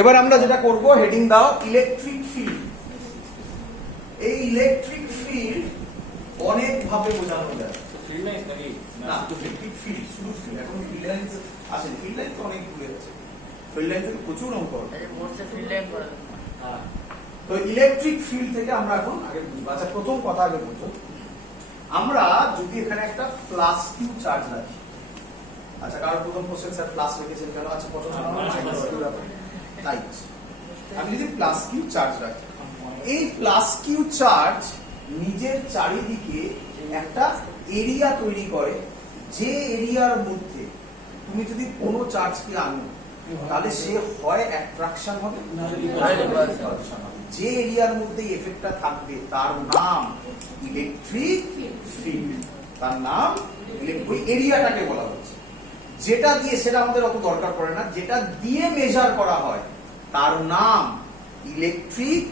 এবার আমরা যেটা করব, হেডিং দাও ইলেকট্রিক ফিল্ড। এই ইলেকট্রিক ফিল্ড অনেক ভাবে বোঝানো যায়। ফিল্ড লাইন নাকি না, তো ইলেকট্রিক ফিল্ড শুধু ফিল্ড, এখন ফিল্ড লাইন আছে, ফিল্ড লাইন তো অনেক দূরে আছে, ফিল্ড লাইন থেকে প্রচুর অঙ্ক হবে। ফিল্ড লাইন করে হ্যাঁ তো ইলেকট্রিক ফিল্ড থেকে আমরা এখন আগে বুঝবো। আচ্ছা, প্রথম কথা আগে বুঝো, আমরা যদি এখানে একটা প্লাস কিউ চার্জ রাখি, আচ্ছা কারণ প্রথম কোশ্চেন স্যার প্লাস লিখেছেন কেন? আচ্ছা পছন্দ না মাইনাস কিউ রাখুন, তাই আমি যদি প্লাস কিউ চার্জ রাখি, এই প্লাস কিউ চার্জ নিজের চারিদিকে একটা এরিয়া তৈরি করে, যে এরিয়ার মধ্যে তুমি যদি কোনো চার্জকে আনো তাহলে সে হয় অ্যাট্রাকশন হবে না রিপালশন হবে। যে এরিয়ার মধ্যে এফেক্টটা থাকবে তার নাম ইলেকট্রিক ফিল্ড, তার নাম ওই এরিয়াটাকে বলা হচ্ছে। যেটা দিয়ে, সেটা আমাদের অত দরকার পড়ে না, যেটা দিয়ে মেজার করা হয় তার নাম ইলেকট্রিক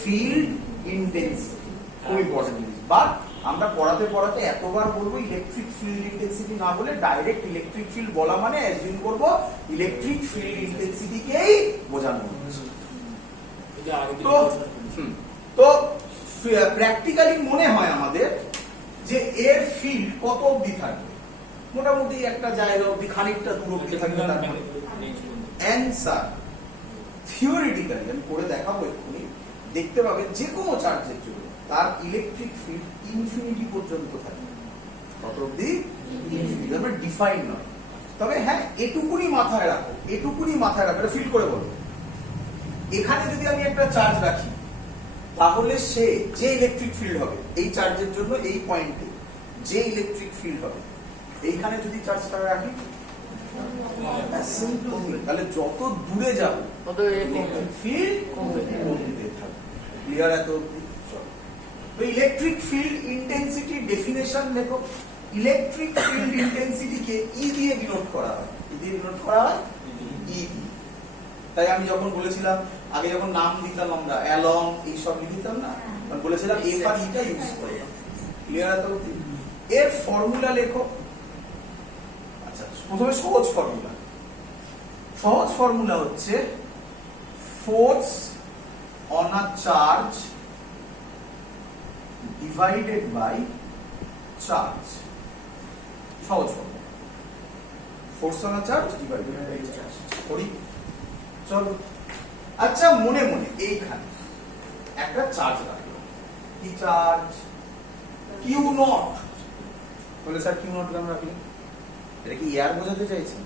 ফিল্ড ইন্টেন্সিটি। খুব ইম্পর্টেন্ট জিনিস। বাট আমরা পড়াতে পড়াতে এতবার বলবো ইলেকট্রিক ফিল্ড ইন্টেন্সিটি না বলে ডাইরেক্ট ইলেকট্রিক ফিল্ড বলা মানে অ্যাজিউম করব ইলেকট্রিক ফিল্ড ইন্টেন্সিটিকেই বোঝানো হচ্ছে। তো প্র্যাকটিক্যালি মনে হয় আমাদের যে এর ফিল্ড কত অবধি থাকবে, মোটামুটি একটা জায়গা অবধি, খানিকটা দূর অবধি থাকবে। তারপরে অ্যান্সার থিওরিটিক্যালি আমি করে দেখাবো এক্ষুনি, দেখতে পাবেন যে কোনো চার্জের জন্য তার ইলেকট্রিক ফিল্ড ইনফিনিটি পর্যন্ত থাকে। কত অবধি? ইনফিনিটি। তারপরে ডিফাইন নয়। তবে হ্যাঁ, এটুকুনি মাথায় রাখো, এটুকুনি মাথায় রাখো, এটা ফিল করে বলো। এখানে যদি আমি একটা চার্জ রাখি তাহলে সে যে ইলেকট্রিক ফিল্ড হবে এই চার্জের জন্য এই পয়েন্টে যে ইলেকট্রিক ফিল্ড হবে, এইখানে যদি চার্জটা রাখি তাহলে যত দূরে যাব তত ইলেকট্রিক ফিল্ড কমতে থাকবে। ক্লিয়ার? এত অবধি? তো ইলেকট্রিক ফিল্ড ইন্টেন্সিটি ডেফিনেশন দেখো, ইলেকট্রিক ফিল্ড ইন্টেন্সিটিকে ই দিয়ে ডিনোট করা হয়। ই দিয়ে ডিনোট করা হয় ই দিয়ে। তাই আমি যখন বলেছিলাম আগে, যখন নাম দিতাম আমরা অ্যালং এইসব লিখতাম না, তখন বলেছিলাম এফ আর ইটা ইউজ করে। ক্লিয়ার? এত অবধি? এর ফর্মুলা লেখো। আচ্ছা, প্রথমে সহজ ফর্মুলা। সহজ ফর্মুলা হচ্ছে force on a charge divided by charge. সহজ formula, force on a charge divided by charge. করি চলো। আচ্ছা, মনে মনে এইখানে একটা চার্জ রাখলো। কি চার্জ? Q naught. বলে স্যার কিউ নট কেন রাখলেন? এটা কি এয়ার বোঝাতে চাইছেন?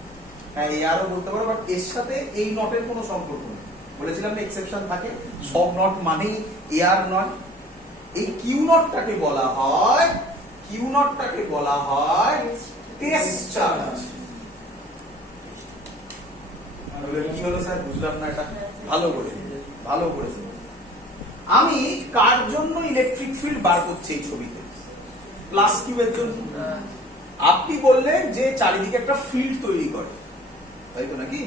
হ্যাঁ, এয়ারও বলতে পারো, বাট এর সাথে এই নটের কোনো সম্পর্ক নেই। বলেছিলাম না এক্সেপশন থাকে, সব নট মানেই এয়ার নট। এই কিউ নটটাকে বলা হয়, কিউ নটটাকে বলা হয় টেস্ট চার্জ। কি হলো স্যার? বুঝলাম না এটা। ভালো করে, ভালো করে। আমি কার জন্য ইলেকট্রিক ফিল্ড বার করছি এই ছবিতে? প্লাস কিউ এর জন্য। আপনি বললেন যে চারিদিকে একটা ফিল্ড তৈরি করে, তাই তো নাকি?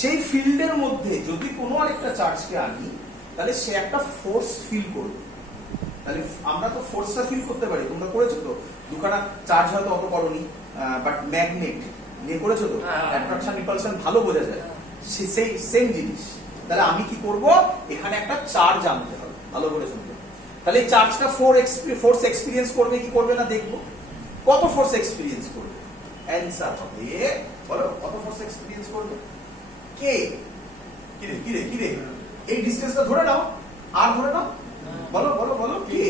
সেই ফিল্ডের মধ্যে যদি কোনো আরেকটা চার্জকে আনি তাহলে সে একটা ফোর্স ফিল করবে। তাহলে আমরা তো ফোর্সটা ফিল করতে পারি, তোমরা করেছো তো? দুখানা চার্জ হয়তো অত করনি, বাট ম্যাগনেট নিয়ে করেছো তো? অ্যাট্রাকশন রিপালশন ভালো বোঝা যায়, সেই সেম জিনিস। তাহলে আমি কি করব? এখানে একটা চার্জ আনতে হবে, ভালো করে শুনতে। তাহলে এই চার্জটা ফোর্স এক্সপেরিয়েন্স করবে কি করবে না দেখবো। কত ফোর্স এক্সপেরিয়েন্স করবে? অ্যান্সার হবে, বলো কত ফোর্স এক্সপেরিয়েন্স করবে? কে? কিরে কিরে কিরে, এই ডিসটেন্সটা ধরে নাও, আর ধরে নাও, বলো বলো বলো। কে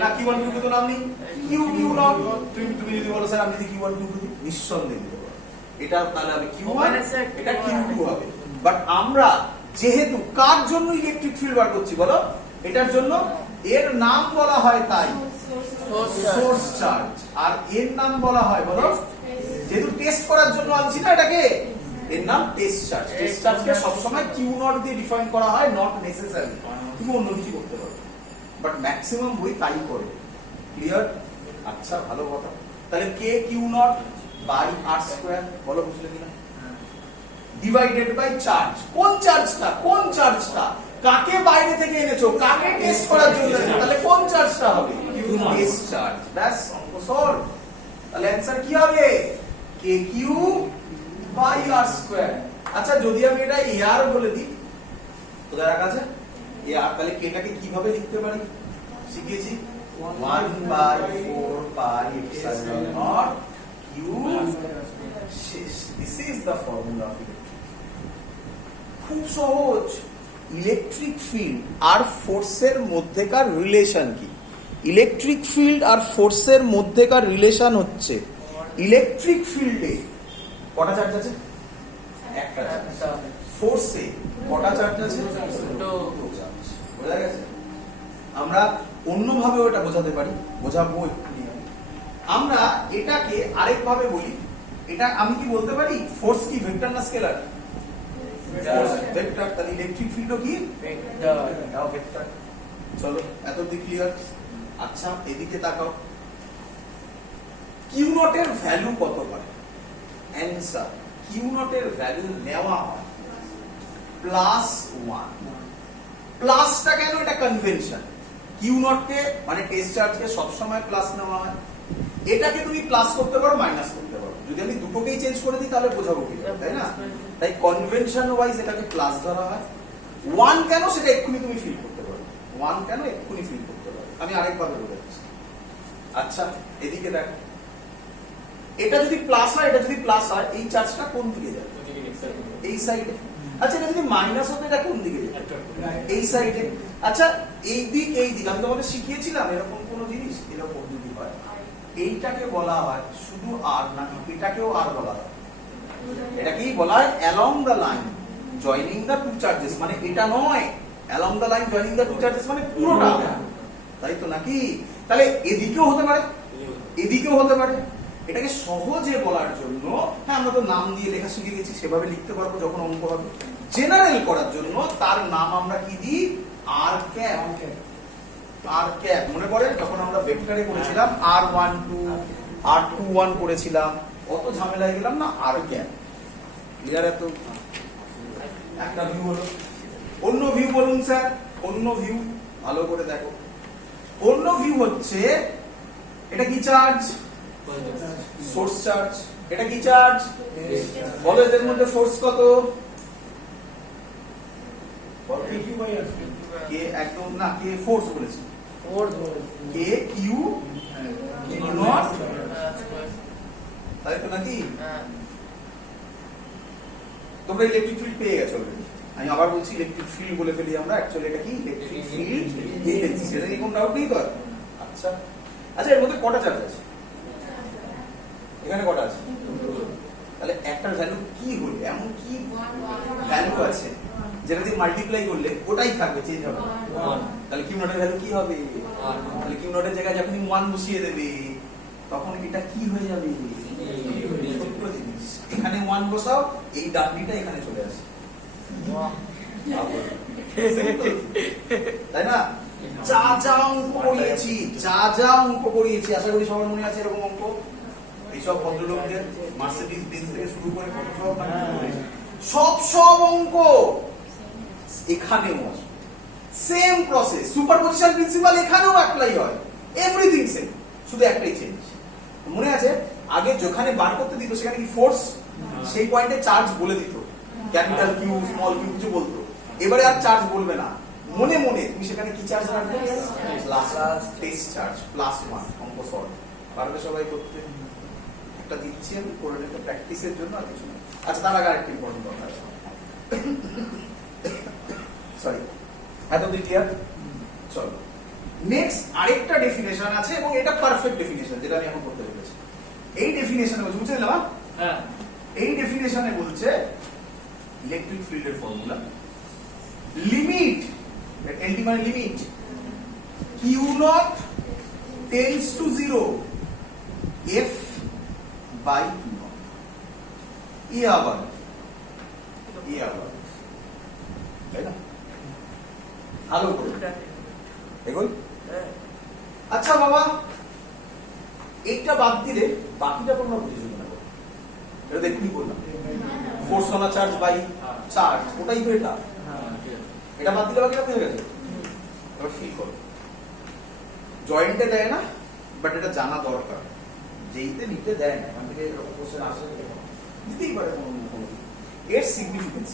না কিউ1 কিউ2 তো নাম নেই, কিউ কিউ নট। তুমি যদি বলো স্যার আমি যদি কিউ1 কিউ2 দিই, নিঃসন্দেহে দিতে পারো। এটা তাহলে হবে কিউ1, এটা কিউ2 হবে। বাট আমরা যেহেতু কার জন্য ইলেকট্রিক ফিল্ড বার করছি বলো? এটার জন্য। এর নাম বলা হয় তাই সোর্স চার্জ, আর এর নাম বলা হয় বলো, যেহেতু টেস্ট করার জন্য আনছি না এটাকে, এর নাম টেস্ট চার্জ। টেস্ট চার্জকে সবসময় কিউ নট দিয়ে ডিফাইন করা হয়, নট নেসেসারি। তুমি অন্য কিছু করতে পারো, বাট ম্যাক্সিমাম বই তাই করে। ক্লিয়ার? আচ্ছা, ভালো কথা। তাহলে K Q naught by R square, বলো বুঝলে কিনা? Divided by charge. কোন চার্জটা? কোন চার্জটা? কাকে বাইরে থেকে এনেছো? কাকে টেস্ট করার জন্য? তাহলে কোন চার্জটা হবে? Test charge. ব্যাস, অঙ্ক সলভ। তাহলে অ্যানসার কি হবে? কে কিউ বাই আর স্কয়ার। আচ্ছা যদি আমি এটা এআর বলে দিই, কোথায় রাখা আছে এআর, তাহলে কেটাকে কিভাবে লিখতে পারি শিখিয়েছি, 1/4 pi epsilon naught q. This is the formula of electric. খুব সহজ। ইলেকট্রিক ফিল্ড আর ফোর্সের মধ্যেকার রিলেশন কি? ইলেকট্রিক ফিল্ড আর ফোর্সের মধ্যেকার রিলেশন হচ্ছে, ইলেকট্রিক ফিল্ডে কটা চার্জ আছে? একটা চার্জ। ফোর্সে কটা চার্জ আছে? দুটো চার্জ। বোঝা গেছে? আমরা অন্যভাবে ওটা বোঝাতে পারি, বোঝাবো এক্ষুনি। আমরা এটাকে আরেকভাবে বলি, এটা আমি কি বলতে পারি ফোর্স কি ভেক্টর না স্কেলার? ভেক্টর। তাহলে ইলেকট্রিক ফিল্ডও কি ভেক্টর। চলো এত দিক ক্লিয়ার। আচ্ছা এদিকে তাকাও, কিউ নট এর ভ্যালু কত হয়? অ্যানসার, কিউ নট এর ভ্যালু নেওয়া হয় +1। প্লাসটা কেন? এটা কনভেনশন। কিউ নট কে মানে টেস্ট চার্জকে সবসময় প্লাস নেওয়া হয়। এটাকে তুমি প্লাস করতে পারো, মাইনাস করতে পারো। যদি আমি দুটোকেই চেঞ্জ করে দিই তাহলে বোঝাবো কি, তাই না? তাই কনভেনশন ওয়াইজ এটাকে প্লাস ধরা হয়। 1 কেন সেটা এক্ষুনি তুমি ফিল করতে পারো, 1 কেন এক্ষুনি ফিল করতে পারো। আমি আরেকভাবে বলে দিচ্ছি। আচ্ছা এদিকে দেখো, এটা যদি প্লাস হয়, এটা যদি প্লাস হয়, এই চার্জটা কোন দিকে যাবে? এই সাইডে। আচ্ছা এটা যদি মাইনাস হতো, এটা কোন দিকে যাবে? এই সাইডে। আচ্ছা এই দিক এই দিক আমি তোমাদের শিখিয়েছিলাম এরকম কোন জিনিস, এরকম যদি হয় এইটাকে বলা হয় শুধু আর, নাকি এটাকেও আর বলা হয়? এটাকেই বলা হয় along the line joining the two charges, মানে এটা নয়, along the line joining the two charges মানে পুরোটা, তাই তো নাকি? তাহলে এদিকেও হতে পারে, এদিকেও হতে পারে। এটাকে সহজে বলার জন্য, হ্যাঁ আমরা তো নাম দিয়ে লেখা শিখে গেছি, সেভাবে লিখতে পারবো যখন অঙ্ক হবে। জেনারেল করার জন্য তার নাম আমরা কি দিই? আর ক্যাপ। আর ক্যাপ মনে পড়ে যখন আমরা ভেক্টরে করেছিলাম r12 r21 করেছিলাম, কত ঝামেলায় গেলাম না? আর ক্যাপ। ক্লিয়ার? এত একটা ভিউ হলো। অন্য ভিউ বলুন স্যার, অন্য ভিউ ভালো করে দেখো। অন্য ভিউ হচ্ছে, এটা কি চার্জ? Source charge. এটা কি চার্জ? বলো এদের মধ্যে ফোর্স কত? কে একদম না, কে ফোর্স বলেছি, কে কিউ নট, তাই তো নাকি? তোমরা ইলেকট্রিক ফিল্ড পেয়ে গেছো অলরেডি। আমি আবার বলছি ইলেকট্রিক ফিল্ড বলে ফেলি আমরা, অ্যাকচুয়ালি এটা কি ইলেকট্রিক ফিল্ড ইন্টেন্সিটি, সেটা কি কোনো ডাউট নেই তো? আচ্ছা আচ্ছা এর মধ্যে কটা চার্জ আছে? এখানে কটা আছে? তাহলে একটার ভ্যালু কি হলে, এমন কি ভ্যালু আছে যেটা দিয়ে মাল্টিপ্লাই করলে ওটাই থাকবে, চেঞ্জ হবে? তাহলে কিউ নটের ভ্যালু কি হবে? তাহলে কিউ নটের জায়গায় যখন 1 বসিয়ে দেবে তখন এটা কি হয়ে যাবে? ছোট্ট জিনিস। এখানে 1 বসাও, এই ডাব্লিটা এখানে চলে আসে, তাই না? যা যা অঙ্ক করিয়েছি, যা যা অঙ্ক করিয়েছি, আশা করি সবার মনে আছে এরকম অঙ্ক। এইসব ভদ্রলোকদের মার্সিডিজ বেঞ্জ থেকে শুরু করে সব অঙ্ক এখানেও আসে। সেম প্রসেস, সুপারপজিশন প্রিন্সিপাল এখানেও অ্যাপ্লাই হয়, এভরিথিং সেম, শুধু একটাই চেঞ্জ। মনে আছে আগে যেখানে বার করতে দিত সেখানে কি ফোর্স, সেই পয়েন্টে চার্জ বলে দিত, ক্যাপিটাল কিউ স্মল কিউ কিছু বলতো। এবারে আর চার্জ বলবে না, মনে মনে তুমি সেখানে কি চার্জ রাখবে? Plus test charge +1। অঙ্ক সলভ পারবে সবাই করতে? একটা দিচ্ছি আমি করে নিতে প্র্যাকটিসের জন্য, আর কিছু না। আচ্ছা তার আগে আরেকটা ইম্পর্টেন্ট কথা আছে, সরি এত দিক ক্লিয়ার? চলো নেক্সট আরেকটা ডেফিনেশন আছে, এবং এটা পারফেক্ট ডেফিনেশন যেটা আমি এখন করতে বলেছি। এই ডেফিনেশনে বলছে, বুঝতে দিলাম? হ্যাঁ, এই ডেফিনেশনে বলছে ইলেকট্রিক ফিল্ডের ফর্মুলা, লিমিট, এলটি মানে limit, q naught tends to 0 F by q naught. আবার তাই না? ভালো করে দেখুন। আচ্ছা বাবা, এইটা বাদ দিলে বাকিটা তোমরা বুঝে না, এটা দেখুন বললাম force on charge by charge, ওটাই তো এটা। এটা বাদ দিলে বাকিটা বুঝে গেছে? এবার ফিল করো, জয়েন্টে দেয় না, বাট এটা জানা দরকার। যেইতে নিতে দেয় না, এখান থেকে এরকম কোশ্চেন আসে, দিতেই পারে কোনো। এর সিগনিফিকেন্স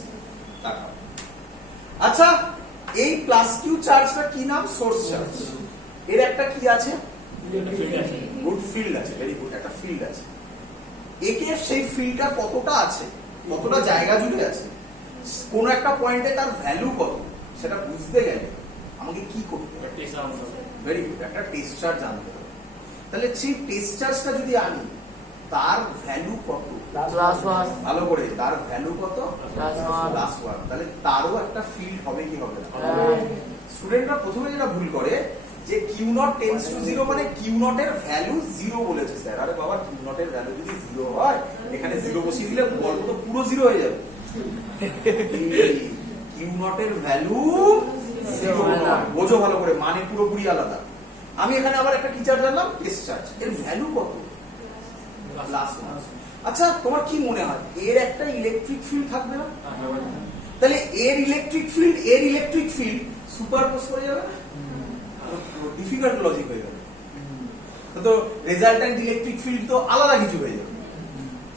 তাকাও। আচ্ছা, এই প্লাস কিউ চার্জটা কি নাম? Source charge. এর একটা কি আছে? গুড ফিল্ড আছে, ভেরি গুড, একটা ফিল্ড আছে। একে সেই ফিল্ডটা কতটা আছে, কতটা জায়গা জুড়ে আছে, কোন একটা পয়েন্টে তার ভ্যালু কত, সেটা বুঝতে গেলে আমাকে কি করতে হবে? ভেরি গুড, একটা টেস্ট চার্জ জানতে হবে। তাহলে সেই টেস্ট চার্জটা যদি আনি, তার ভ্যালু কত? ভালো করে, তার ভ্যালু কত? +1। তাহলে তারও একটা ফিল্ড হবে কি হবে না? স্টুডেন্টরা প্রথমে যেটা ভুল করে যে কিউ নট টেন্ডস টু 0 মানে কিউ নট এর ভ্যালু 0 বলেছে স্যার। আরে বাবা, কিউ নট এর ভ্যালু যদি 0 হয়, এখানে 0 বসিয়ে দিলে গল্প তো পুরো 0 হয়ে যাবে। কিউ নট এর ভ্যালু 0 নয়, বোঝো ভালো করে, মানে পুরোপুরি আলাদা। আমি এখানে আবার একটা কি চার্জ জানলাম? Test charge. এর ভ্যালু কত? +1। আচ্ছা, তোমার কি মনে হয় এর একটা ইলেকট্রিক ফিল্ড থাকবে না? তাহলে এর ইলেকট্রিক ফিল্ড সুপারপোজ করে যাবে না? ডিফিকাল্ট লজিক হয়ে যাবে। তো রেজাল্ট্যান্ট ইলেকট্রিক ফিল্ড তো আলাদা কিছু হয়ে যাবে।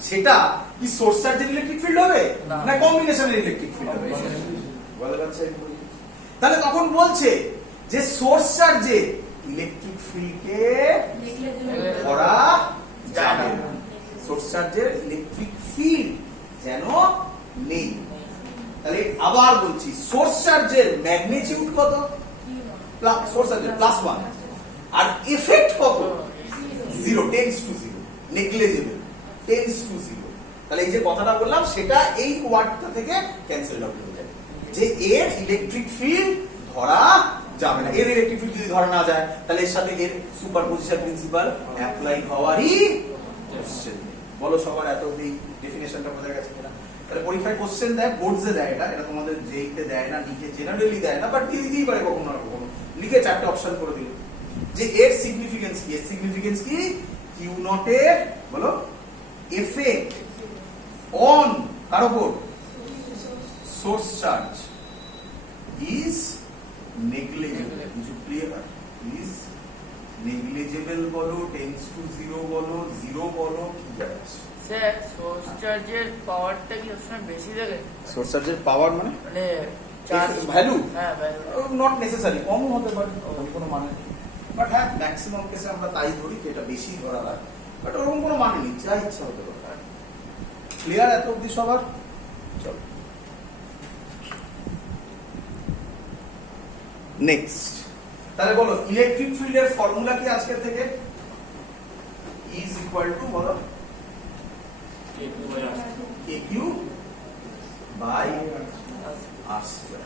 সেটা কি সোর্স চার্জের ইলেকট্রিক ফিল্ড হবে না কম্বিনেশনের ইলেকট্রিক ফিল্ড হবে? তাহলে তখন বলছে যে সোর্স চার্জে ইলেকট্রিক ফিল্ডকে ধরা যাবে না, সোর্স চার্জের ইলেকট্রিক ফিল্ড যেন নেই। তাহলে আবার বলছি, সোর্স চার্জের ম্যাগনিটিউড কত? সোর্স চার্জের +1। আর এফেক্ট কত? 0, tends to 0, negligible, tends to 0। তাহলে এই যে কথাটা বললাম, সেটা এই ওয়ার্ডটা থেকে ক্যান্সেল আউট হয়ে যাবে, যে এর ইলেকট্রিক ফিল্ড ধরা যাবে না। এর ইলেকট্রিক ফিল্ড যদি ধরা না যায়, তাহলে এর সাথে এর সুপারপজিশন প্রিন্সিপাল অ্যাপ্লাই হওয়ারই কোশ্চেন। বলো সবার এত অবধি ডেফিনেশনটা বোঝা গেছে কিনা? তাহলে পরীক্ষায় কোশ্চেন দেয়, বোর্ডসে দেয়, এটা তোমাদের জেইতে দেয় না, নিচে জেনারেলি দেয় না, বাট দিয়ে দিতেই পারে কখনো না কখনো, লিখে 4টে অপশন করে দিল যে এর সিগনিফিকেন্স কি। এর সিগনিফিকেন্স কি? কিউ নট এর বলো এফেক্ট অন কার উপর? Source charge is negligible. কিছু ক্লিয়ার? ইজ নেগলিজেবল বলো, টেন্ডস টু 0 বলো, 0 বলো, কি আছে? স্যার, সোর্স চার্জের পাওয়ারটা কি সবসময় বেশি থাকে? সোর্স চার্জের পাওয়ার মানে চার্জ ভ্যালু? হ্যাঁ, ভ্যালু নট নেসেসারি, কমও হতে পারে, কোনো মানে নেই। বাট হ্যাঁ, ম্যাক্সিমাম কেসে আমরা তাই ধরি যে এটা বেশি ধরা হয়, বাট ওরকম কোনো মানে নেই, যা ইচ্ছা হতে পারে। ক্লিয়ার এত অবধি সবার? চলো নেক্সট। তাহলে বলো, ইলেকট্রিক ফিল্ডের ফর্মুলা কি আজকের থেকে? ইজ ইকুয়াল টু বলো KQ বাই R স্কয়ার।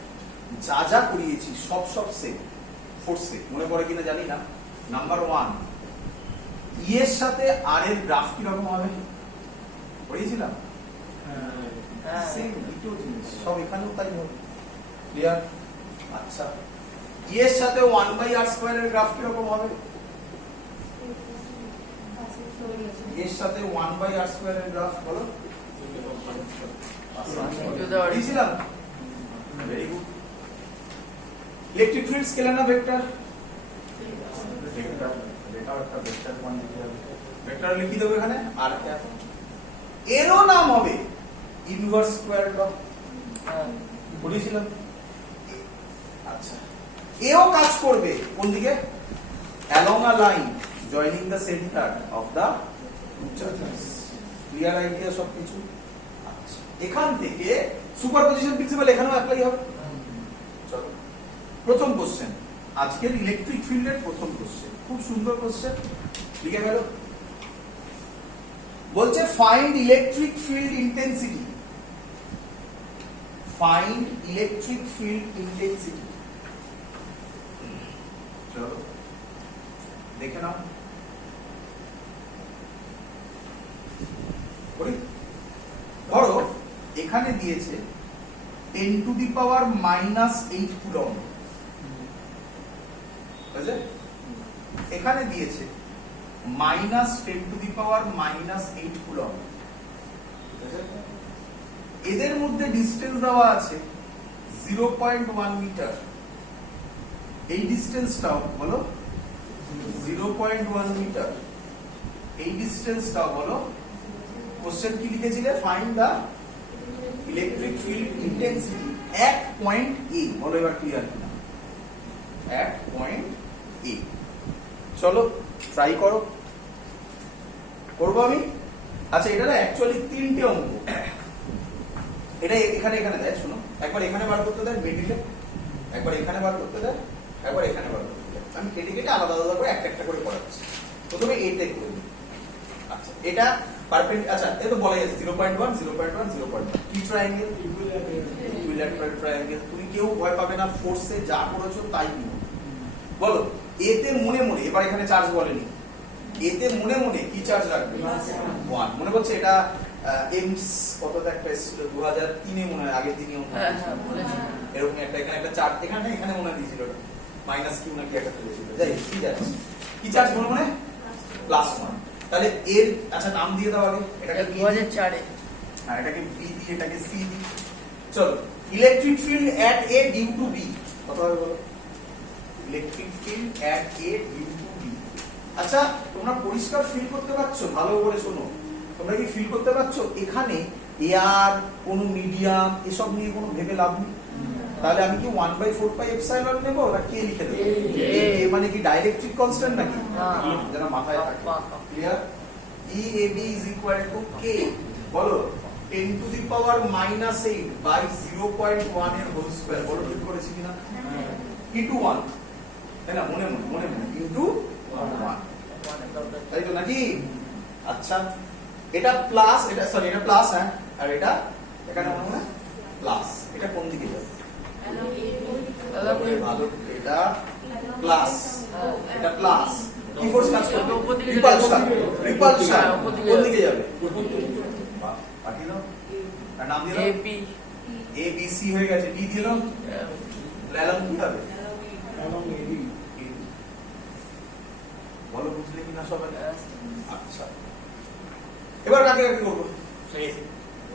যা যা করিয়েছি সব সেম, ফোর্সে মনে পড়ে কিনা জানি না। নাম্বার 1, ই এর সাথে আর এর গ্রাফ কি রকম হবে? পড়িয়েছিলাম? সেম দুটো জিনিস, সব এখানেও তাই হবে। ক্লিয়ার? আচ্ছা, ই এর সাথে 1/r স্কয়ার এর গ্রাফ কি রকম হবে? এর সাথে 1/r স্কয়ার এর গ্রাফ বলো। দিয়েছিলাম? Very good. Electric field scalar না ভেক্টর? ভেক্টর। এটাও একটা ভেক্টর কোয়ান্টিটি হবে। ভেক্টর লিখে দেবো এখানে আর ক্যাপ। এরও নাম হবে ইনভার্স স্কয়ার ল। পড়িয়েছিলাম? আচ্ছা, এও কাজ করবে কোন দিকে? along a line joining the center of the two charges. Clear idea সবকিছু? আচ্ছা, এখান থেকে সুপারপজিশন প্রিন্সিপাল এখানেও অ্যাপ্লাই হবে। চলো, প্রথম কোশ্চেন, আজকের ইলেকট্রিক ফিল্ডের প্রথম কোশ্চেন, খুব সুন্দর কোশ্চেন, লিখে গেল। বলছে find electric field intensity. Find electric field intensity. চলো দেখে নাও। ধরো এখানে দিয়েছে 10⁻⁻8 কুলম্ব, বুঝলে? এখানে দিয়েছে -10⁻⁻8 কুলম্ব। এদের মধ্যে ডিসটেন্স দেওয়া আছে 0.1 মিটার। এই ডিসটেন্সটাও বলো 0.1 মিটার। এই ডিসটেন্সটাও বলো। কোশ্চেন কি লিখেছিলে? Find the electric field intensity at point A, বলো এবার ক্লিয়ার কিনা, অ্যাট পয়েন্ট এ। চলো ট্রাই করো, করবো আমি। আচ্ছা এটা না অ্যাকচুয়ালি তিনটে অঙ্ক, এটা এখানে এখানে দেয়, শোনো, একবার এখানে বার করতে দেয় মিডিলে, একবার এখানে বার করতে দেয়, একবার এখানে বার করতে দেয়। আমি কেটে কেটে আলাদা আলাদা করে একটা একটা করে করাচ্ছি। প্রথমে এতে করবো। আচ্ছা এটা পারপেন্ডিকুলার, আচ্ছা এটা তো বলা যাচ্ছে 0.1 0.1 0.1 কি ট্রায়াঙ্গেল, ইকুইল্যাটারাল ট্রায়াঙ্গেল। তুমি কেউ ভয় পাবে না, ফোর্সে যা করেছো তাই নিও। বলো এতে মনে মনে, এবার এখানে চার্জ বলেনি, এতে মনে মনে কি চার্জ রাখবে, 1। মনে করছে এটা এমস কতটা একটা এসেছিল 2003 এ মনে হয়, আগের দিনে এরকম একটা, এখানে একটা চার্জ, এখানে এখানে মনে হয় দিয়েছিল মাইনাস কিউ না কি একটা দিয়েছিল, যাই কি চার্জ, কি চার্জ মনে মনে +1। তাহলে এর আচ্ছা নাম দিয়ে দাও আগে, এটাকে 2004 এ, আর এটাকে বি দিয়ে, এটাকে সি দি। চলো electric field at A due to B কত হবে বলো, electric field at A due to B. আচ্ছা তোমরা পরিষ্কার ফিল করতে পারছো, ভালো করে শোনো, তোমরা কি ফিল করতে পারছো এখানে এয়ার কোন মিডিয়াম এসব নিয়ে কোনো ভেবে লাভ নেই। তাহলে আমি কি 1/4πε নেব না কে লিখে দেবো, এ মানে কি ডাইরেক্ট্রিক কনস্ট্যান্ট নাকি, যেন মাথায় থাকে, clear. EAB is equal to K, বলো 10 to the power -8 by 0.1 এর হোল স্কয়ার, বলো ঠিক করেছি কিনা, into 1, তাই না, মনে মনে মনে মনে into 1, তাই তো নাকি। আচ্ছা এটা প্লাস, এটা সরি এটা প্লাস, হ্যাঁ, আর এটা এখানে মনে হয় প্লাস, এটা কোন দিকে যাবে, ভালো, এটা প্লাস, এটা প্লাস, কি ফোর্স কাজ করবে, রিপালশন, রিপালশন কোন দিকে যাবে, পাঠিয়ে দাও, আর নাম দিয়ে দাও, এ বি সি হয়ে গেছে, ডি দিয়ে দাও, অ্যালং কি হবে, বলো বুঝলে কিনা সবাই। আচ্ছা এবার কাকে কাকে করবো,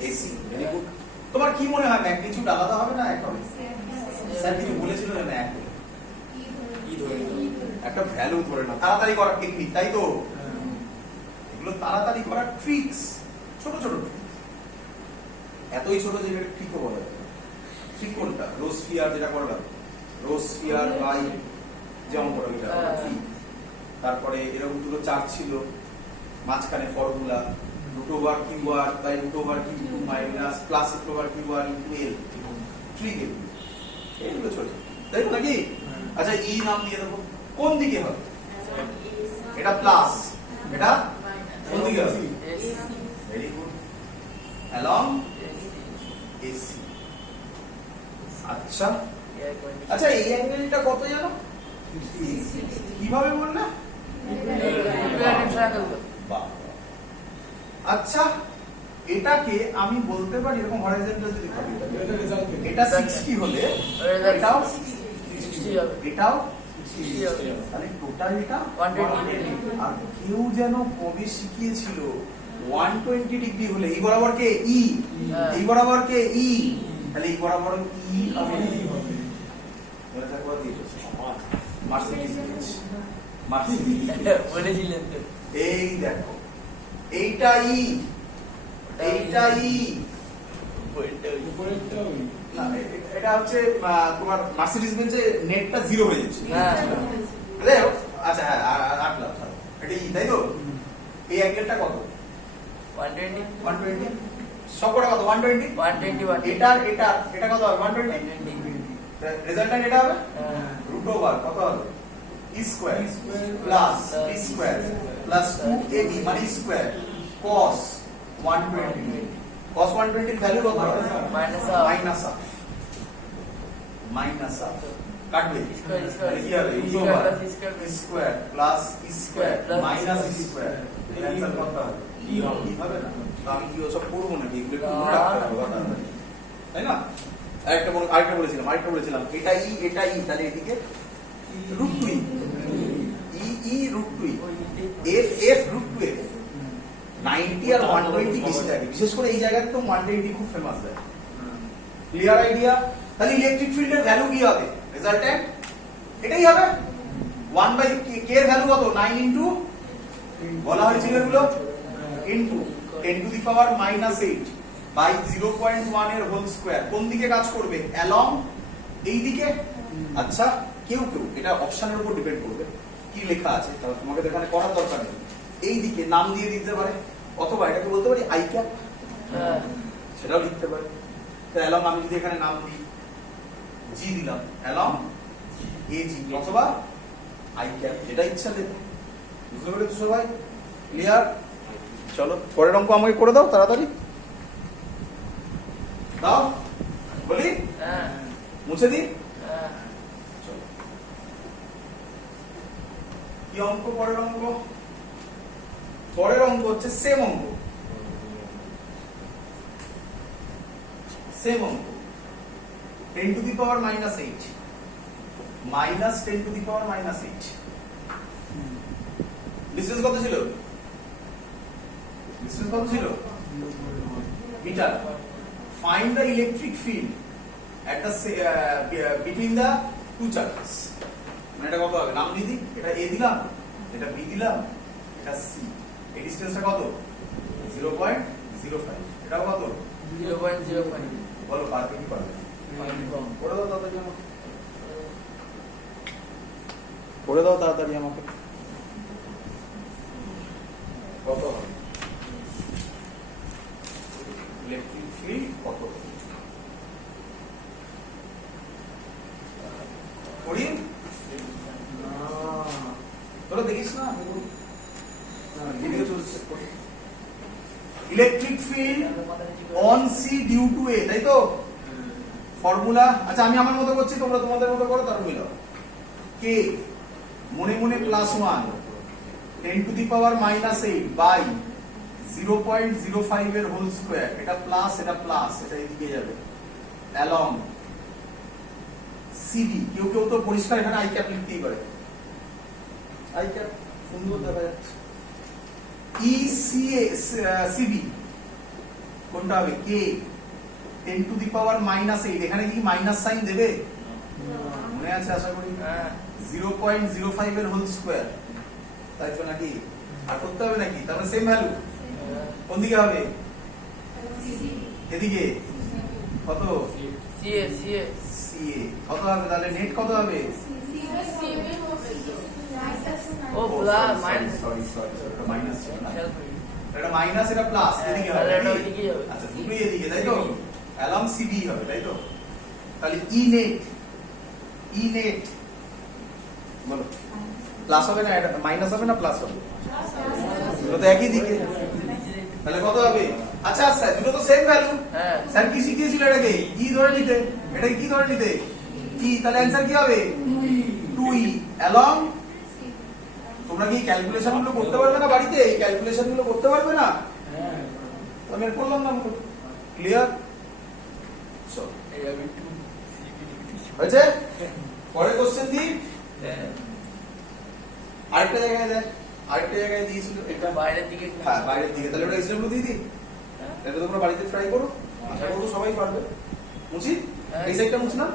এসি, ভেরি গুড। তোমার কি মনে হয় ম্যাগনিটিউড আলাদা হবে না এক হবে, স্যার কিছু বলেছিল না এক হবে, কি ধরে একটা ভ্যালু ধরে না, তাড়াতাড়ি করার টেকনিক, তাই তো, এগুলো তাড়াতাড়ি করার ট্রিক্স, ছোট ছোট ট্রিক্স, এতই ছোট যে এটা ট্রিকও বলা যায়। ঠিক কোনটা, রোজ স্ফিয়ার যেটা করলাম, রোজ স্ফিয়ার বাই যেমন করে এটা ঠিক। তারপরে এরকম দুটো চার্ট ছিল, মাঝখানে ফর্মুলা √কিউ_r বাই √কিউ2 মাইনাস প্লাস √কিউ_r ইনটু এল, ঠিক এগুলো ছোট, তাই তো নাকি। আচ্ছা ই নাম দিয়ে দেবো, কোন দিকে হবে, এটা প্লাস, এটা কোন দিকে হবে, ভেরি গুড, অ্যালং এসি। আচ্ছা আচ্ছা এই অ্যাঙ্গেলটা কত জানো, কিভাবে বললে, আচ্ছা এটাকে আমি বলতে পারি এরকম হরাইজন্টাল যদি ভাবি, এটা 60 হলে এটাও 60 হবে, এটাও 60 হবে, তাহলে টোটালটা 120। আর কেউ যেন কবে শিখিয়েছিল 120 ডিগ্রি হলে এই বরাবর কে ই, এই বরাবর কে ই, তাহলে এই বরাবর ই হবে, মনে থাকবা দিয়েছে মার্সিডিজ, মার্সিডিজ বলেছিলেন তো, এই দেখো এইটা ই, এইটা ই, না এটা হচ্ছে তোমার মার্সিডিজ বেঞ্চে নেটটা 0 হয়ে যাচ্ছে, আচ্ছা হ্যাঁ 8 লাখ, এটা ই, তাই তো। এই অ্যাঙ্গেলটা কত, 120, 120, সবকটা কত 120, 121, এটা এটা এটা কত হবে 120, রেজাল্টটা এটা হবে √ওভার কত হবে A square plus B square plus 2ab মানে স্কয়ার cos 120, cos 120 এর ভ্যালু কত হবে মাইনাস হাফ কাটবে, তাহলে কি হবে √over square plus square minus square, answer কত হবে ই হবে না। তো আমি কি ওসব করবো নাকি, এগুলো একটু মনে রাখতে হবে, তাই না। আরেকটা বলেছিলাম এটা ই, এটা ই, তাহলে এদিকে √2 ই ই √2 এফ এফ √2f, 90 আর 120 বেশি থাকে, বিশেষ করে এই জায়গাতে তো 120 খুব ফেমাস হয়, ক্লিয়ার আইডিয়া। তাহলে ইলেকট্রিক ফিল্ডের ভ্যালু কি হবে, রেজাল্টেন্ট এটাই হবে 1/k এর ভ্যালু কত 9 ইনটু বলা হয়েছিল এগুলো into 10 to the power -8 by 0.1 এর হোল স্কয়ার কোন দিকে কাজ করবে? অ্যালং এই দিকে। আচ্ছা কেউ কেউ এটা অপশনের উপর ডিপেন্ড করবে কি লেখা আছে, তাহলে তোমাকে তো এখানে করার দরকার নেই, এই দিকে নাম দিয়ে দিতে পারে, অথবা এটাকে বলতে পারি আই ক্যাপ, সেটাও লিখতে পারে। তো অ্যালং আমি যদি এখানে নাম দিই জি দিলাম, অ্যালং এজি অথবা আই ক্যাপ, যেটা ইচ্ছা দেবে। বুঝতে পেরেছো সবাই? ক্লিয়ার? চলো পরের অঙ্ক আমাকে করে দাও তাড়াতাড়ি, দাও বলি, মুছে দিই। চলো কি অঙ্ক পরের অঙ্ক? পরের অঙ্ক হচ্ছে সেম অঙ্ক, সেম অঙ্ক 10 to the power minus 8 minus 10 to the power minus 8। Distance কত ছিল? ডিসটেন্স কত ছিল? Metre. Find the electric field at the between the two charges। মানে এটা কত হবে? নাম দিয়ে দিই, এটা A দিলাম, এটা B দিলাম, এটা C। এই ডিসটেন্সটা কত? 0.05। এটা কত? 0.05। বলো পারবে কি পারবে? করে দাও তাড়াতাড়ি আমাকে, করে দাও তাড়াতাড়ি আমাকে। কত হবে ইলেকট্রিক ফিল্ড? কত করি? তোরা দেখিস না ভিডিও চলছে। Electric field on C due to A, তাই তো ফর্মুলা। আচ্ছা আমি আমার মতো করছি, তোমরা তোমাদের মতো করো, তারপর মিলাও। কে মনে মনে +1 10 to the power minus 8 by 0.05 এর হোল স্কয়ার, এটা প্লাস এটা প্লাস, এটা এদিকে যাবে, অ্যালং সিবি। কেউ কেউ তো পরিষ্কার এখানে আই ক্যাপ লিখতেই পারে, আই ক্যাপ সুন্দর দেখা যাচ্ছে। ই সি এ সিবি কোনটা হবে? কে 10 to the power minus 8, এখানে কি মাইনাস সাইন দেবে? মনে আছে আশা করি। 0.05 এর হোল স্কয়ার, তাই তো নাকি? আর করতে হবে নাকি? তাহলে সেম ভ্যালু কোন দিকে হবে? এদিকে। কত? সিএ সিএ সিএ কত হবে? তাহলে নেট কত হবে? ও প্লাস মাইনাস, সরি সরি এটা মাইনাস ছিল না, এটা মাইনাস এটা প্লাস, এদিকে হবে। এটা এদিকে যাবে। আচ্ছা দুটোই এদিকে, তাই তো? অ্যালং সিবি হবে, তাই তো? তাহলে ই নেট, ই নেট বলো প্লাস হবে না মাইনাস হবে না প্লাস হবে? দুটো তো একই দিকে, তাহলে কত হবে? আচ্ছা আচ্ছা দুটো তো সেম ভ্যালু। স্যার কি শিখিয়েছিল এটাকে? ই ধরে নিতে, এটাকে কি ধরে নিতে? ই। তাহলে অ্যানসার কি হবে? 2e along. তোমরা কি ক্যালকুলেশন গুলো করতে পারবে না বাড়িতে? এই ক্যালকুলেশন গুলো করতে পারবে না? আমি আর করলাম না। ক্লিয়ার? হয়েছে? পরের কোশ্চেন দিই। আরেকটা জায়গায় দেখ, আরেকটা জায়গায় দিয়েছিল এটা বাইরের দিকে। হ্যাঁ বাইরের দিকে, তাহলে ওটা এক্সাম্পল দিয়ে দিই। এটা তোমরা বাড়িতে ট্রাই করো, আশা করবো সবাই পারবে। মুছি এই সাইডটা মুছলাম,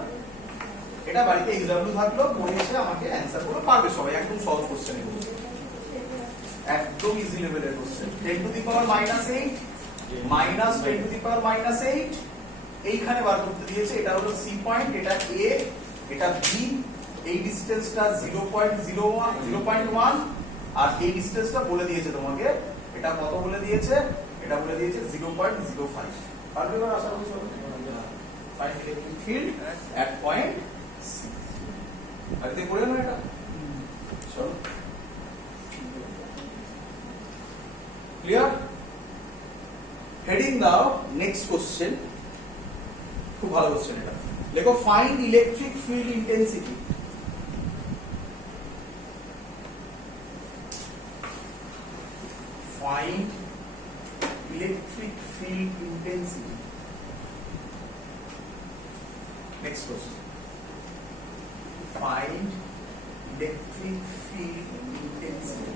এটা বাড়িতে এক্সাম্পল থাকলো, পড়ে এসে আমাকে অ্যানসার করো, পারবে সবাই। একদম সহজ কোশ্চেন, একদম ইজি লেভেলের question. 10 to the power minus 8 minus 10 to the power minus 8 এইখানে বার করতে দিয়েছে। এটা হলো সি পয়েন্ট, এটা এ, এটা বি। এই ডিসটেন্সটা 0.1 আর এই ডিসটেন্সটা বলে দিয়েছে তোমাকে, এটা কত বলে দিয়েছে? এটা বলে দিয়েছে 0.05। পারবে এবার আশা করি সবাই। ফাইন্ড ইলেকট্রিক ফিল্ড এট পয়েন্ট সি। আগে পড়ে না এটা? চলো ক্লিয়ার? হেডিং দাও নেক্সট কোশ্চেন, খুব ভালো কোশ্চেন এটা। লেখো find electric field intensity. Find electric field intensity. Next question. Find electric field intensity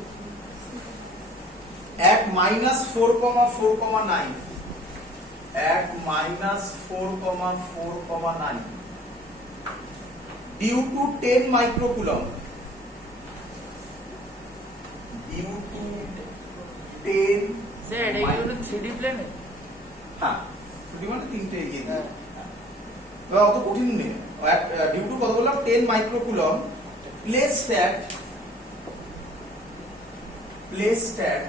at -4,4,9. At -4,4,9 due to 10 microcoulomb. Due to 10 sir এটা কি হলো 3D প্লেনে? হ্যাঁ ছুটি মানে 3টে এগিয়ে দিই। এবার অত কঠিন নেই। ডিউ টু কত বললাম 10 মাইক্রোকুলম প্লেস স্ট্যাট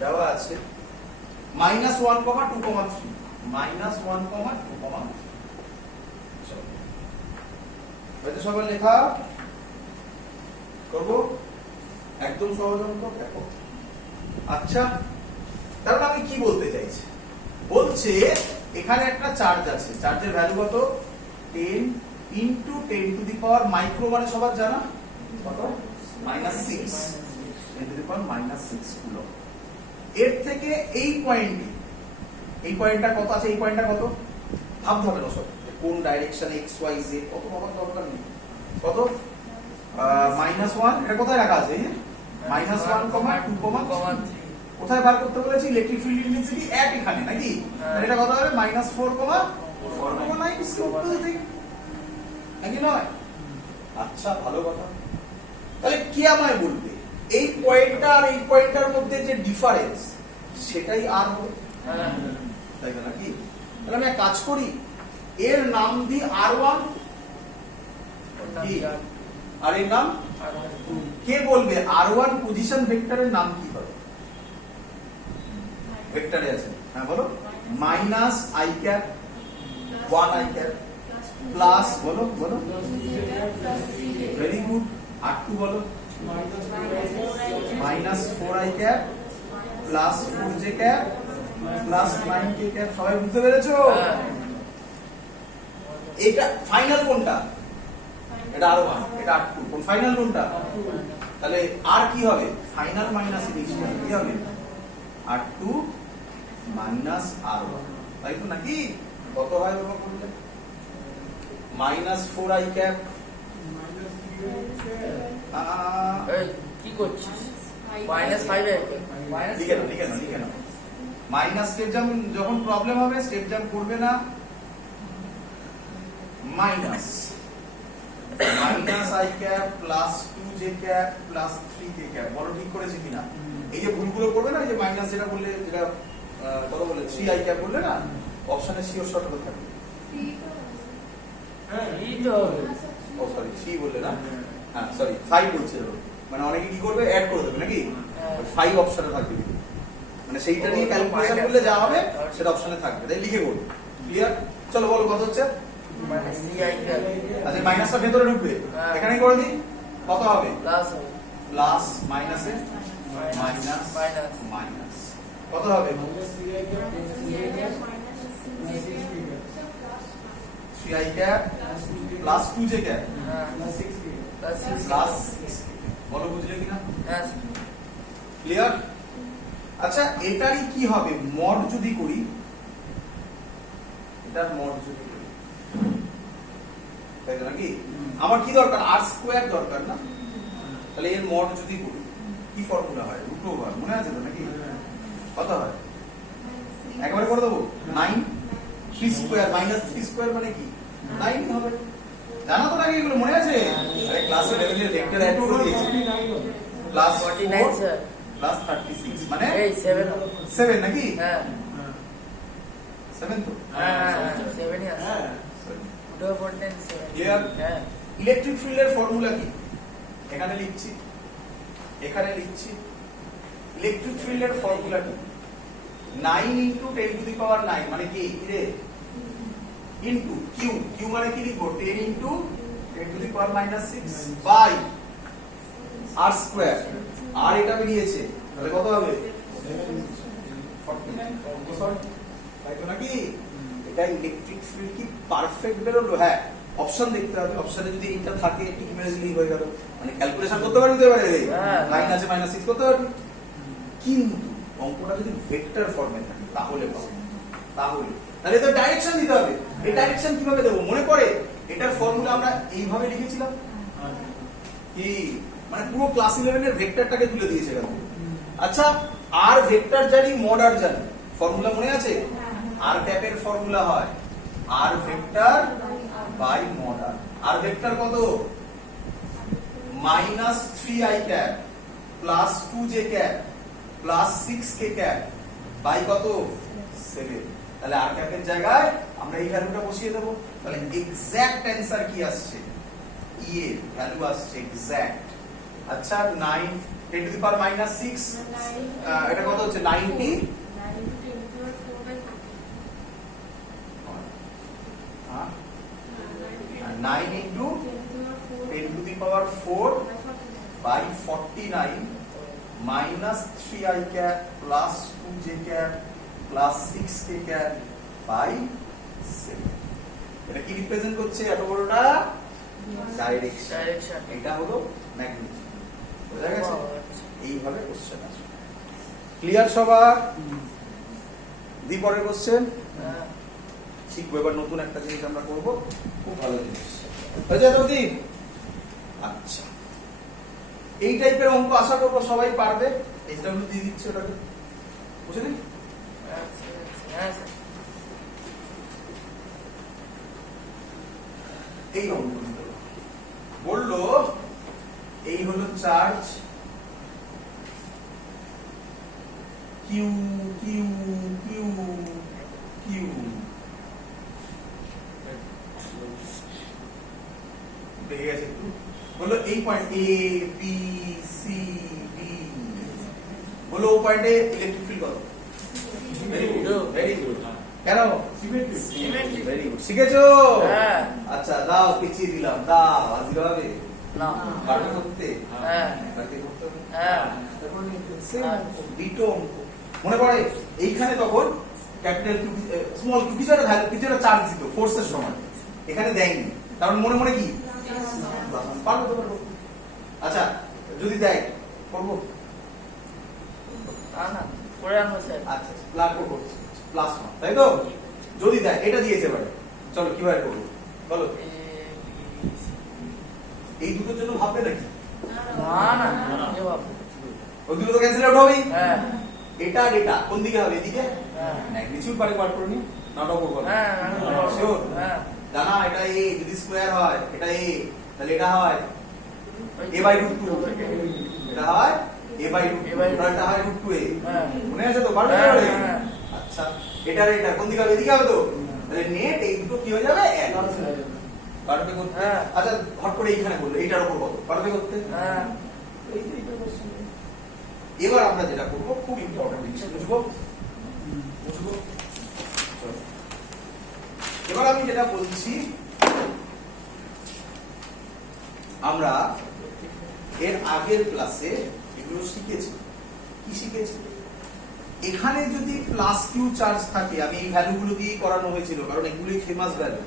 দেওয়া আছে -1, 2,3 -1, 2,3 এটা সবাই লেখা করব একদম সহজ অঙ্ক দেখো। আচ্ছা তাহলে আমি কি বলতে চাইছি, বলছে এখানে একটা চার্জ আছে, চার্জের ভ্যালু কত 10 into 10 to the power micro মানে সবার জানা কত -6 10 টু দি পাওয়ার -6 কুলম। এর থেকে এই পয়েন্টটা কত আছে, এই পয়েন্টটা কত ভাবতে হবে না সব কোন ডাইরেকশন এক্স ওয়াই জেড কত ভাবার দরকার নেই। কত -1 এটা কোথায় রাখা আছে -1, 2,3 কোথায় বার করতে বলেছি ইলেকট্রিক ফিল্ড ইন্টেন্সিটি এক এখানে নাকি, তাহলে এটা কত হবে -4,9 সিম্পল থিং নাকি নয়। আচ্ছা ভালো কথা, তাহলে কি আমায় বলবে এই পয়েন্টটা আর এই পয়েন্টটার মধ্যে যে ডিফারেন্স সেটাই আর হবে তাই না নাকি। তাহলে আমি এক কাজ করি এর নাম দিই R1 আর এর নাম কে বলবে R1 পজিশন ভেক্টরের নাম কি হবে, ভেক্টরে আছে হ্যাঁ বলো -i cap 1 i cap plus বলো ভেরি গুড R2 বলো -4i cap plus 4j cap plus 9k cap. সবাই বুঝতে পেরেছো? এটা ফাইনাল কোনটা, এটা R1 এটা R2 কোন ফাইনাল কোনটা, তাহলে আর কি হবে ফাইনাল মাইনাস ইনিশিয়াল কি হবে R2 মাইনাস R1 তাই তো নাকি। কত হয় বাবা করলে -4i ক্যাপ কি করছিস -5 লিখে নাও মাইনাস স্টেপ জাম যখন প্রবলেম হবে স্টেপ জাম করবে না -i cap plus 2j cap plus 3k cap বলো ঠিক করেছে কিনা। এই যে ভুলগুলো করবে না, এই যে মাইনাস যেটা বললে যেটা কত বললে 3i ক্যাপ বললে না অপশনে সিওর শর্ট থাকবে ও সরি 3 বললে না হ্যাঁ সরি 5 বলছে মানে অনেকে কি করবে অ্যাড করে দেবে নাকি 5 অপশনে থাকবে মানে সেইটা নিয়ে ক্যালকুলেশন করলে যা হবে সেটা অপশনে থাকবে তাই লিখে বল ক্লিয়ার। চলো বলো কত হচ্ছে আচ্ছা মাইনাসটা ভেতরে ঢুকবে এখানেই করে দিই কত হবে প্লাস মাইনাসে মাইনাস কত হবে 3i cap plus 2j cap plus বলো বুঝলে কিনা ক্লিয়ার। আচ্ছা এটারই কি হবে মড যদি করি, এটার মড যদি করি তাই নাকি আমার কি দরকার r² দরকার না, তাহলে এর মড যদি করি কি ফর্মুলা হয় √ওভার মনে আছে তো নাকি কত হয় একবারে করে দেবো 9 3² মানে কি 9 হবে জানা তো নাকি এগুলো মনে আছে আরে ক্লাসে লেভেলে ভেক্টর অ্যাড করে দিয়েছি প্লাস 49 স্যার প্লাস 36 মানে এই 7 নাকি হ্যাঁ 7 তো হ্যাঁ 7ই আছে দুটো পয়েন্ট 7 ক্লিয়ার। হ্যাঁ ইলেকট্রিক ফিল্ডের ফর্মুলা কি এখানে লিখছি ইলেকট্রিক ফিল্ডের ফর্মুলা কি 9 ইনটু 10 টু দি পাওয়ার 9 মানে কি রে ইনটু কিউ মানে কি লিখবো 10 into 10 to the power -6 by r square আর এটা বেরিয়েছে তাহলে কত হবে 49 তাই তো নাকি। এটা ইলেকট্রিক ফিল্ড কি পারফেক্ট বেরোলো হ্যাঁ অপশন দেখতে হবে অপশনে যদি এটা থাকে ঠিক ইমেজলি হয়ে গেল মানে ক্যালকুলেশন করতে পারবি তো এবারে লাইন আছে -6 করতে পারবি কিন্তু অঙ্কটা যদি ভেক্টর ফর্মে থাকে তাহলে তো ডাইরেকশন দিতে হবে। এই ডাইরেকশন কিভাবে দেব মনে পড়ে এটার ফর্মুলা আমরা এইভাবে লিখেছিলাম কি মানে পুরো ক্লাস 11 এর ভেক্টরটাকে তুলে দিয়েছে গেল। আচ্ছা আর ভেক্টর জানি মড আর জানি ফর্মুলা মনে আছে আর ক্যাপের ফর্মুলা হয় R vector by mod R vector কত -3i cap plus 2j cap plus 6k cap by কত 7 তাহলে আর ক্যাপের জায়গায় আমরা এই ভ্যালুটা বসিয়ে দেবো। তাহলে এক্সাক্ট অ্যান্সার কি আসছে? ই এর ভ্যালু আসছে এক্সাক্ট। আচ্ছা 9 10 টু দি পাওয়ার -6 এটা কত হচ্ছে 90 হ্যাঁ 9 into 10 to the power 4 by 49 minus 3i cap plus 2j cap plus 6k cap by 7 এটা কি রিপ্রেজেন্ট করছে? এত বড়টা ডাইরেকশন, এটা হলো ম্যাগনিটিউড। বুঝা গেছে? এইভাবে কোশ্চেন আসবে। ক্লিয়ার সবার? দি পরের কোশ্চেন শিখবো এবার নতুন একটা জিনিস আমরা করব, খুব ভালো জিনিস হয়েছে তো দি? আচ্ছা এই টাইপের অঙ্ক আশা করবো সবাই পারবে। এইচডব্লিউ দিয়ে দিচ্ছে ওটাকে, বুঝলি? এই অঙ্কগুলো বললো এই হলো charge q q q q, দেখে গেছে একটু। বললো এই point A B C D, বললো ও পয়েন্টে ইলেকট্রিক ফিল্ড কত? Very good, very good. কেন? সিমেট্রি। ভেরি গুড, শিখেছো? হ্যাঁ। আচ্ছা দাও, পিছিয়ে দিলাম, দাও আজকে হবে না বাড়ি করতে। হ্যাঁ বাড়িতে করতে হবে। হ্যাঁ তারপর দুটো অঙ্ক মনে পড়ে। এইখানে তখন ক্যাপিটাল কিউ স্মল কিউ কিছু একটা ভ্যালু, কিছু একটা চার্জ দিত ফোর্সের সময়, এখানে দেয়নি, কারণ মনে মনে কি পারবো তো পারবো। আচ্ছা যদি দেয় করবো, না না করে আনবো স্যার। আচ্ছা প্লাস করবো প্লাস 1, তাই তো? যদি দেয় এটা দিয়েছে এবারে, চলো কিভাবে করবো বলো? এই দুটোর জন্য ভাববে নাকি? না না কি ভাববো? ওই দুটো তো ক্যান্সেল আউট হবেই। হ্যাঁ এটা আর এটা কোন দিকে হবে? এদিকে। হ্যাঁ ম্যাগনিটিউড পারে বার করে নি, নাটক করবো। হ্যাঁ শিওর? হ্যাঁ জানা এটা এ, যদি স্কয়ার হয় এটা এ, তাহলে এটা হয় a/√2, এটা হয় a/√2, এটা হয় √2a। মনে আছে তো? পারবে তো? আচ্ছা এটা আর এটা কোন দিকে হবে? এদিকে হবে তো? তাহলে নেট এই দুটো কি হয়ে যাবে? এক। পারবে করতে? আচ্ছা হট করে এইখানে বললো এইটার উপর কত? পারবে করতে? হ্যাঁ এবার আমরা যেটা করবো খুব ইম্পর্টেন্ট জিনিস, বুঝবো? বুঝবো? এবার আমি যেটা বলছি, আমরা এর আগের ক্লাসে এগুলো শিখেছি। কি শিখেছি? এখানে যদি প্লাস কিউ চার্জ থাকে, আমি এই ভ্যালুগুলো দিয়ে করানো হয়েছিল কারণ এগুলোই ফেমাস ভ্যালু।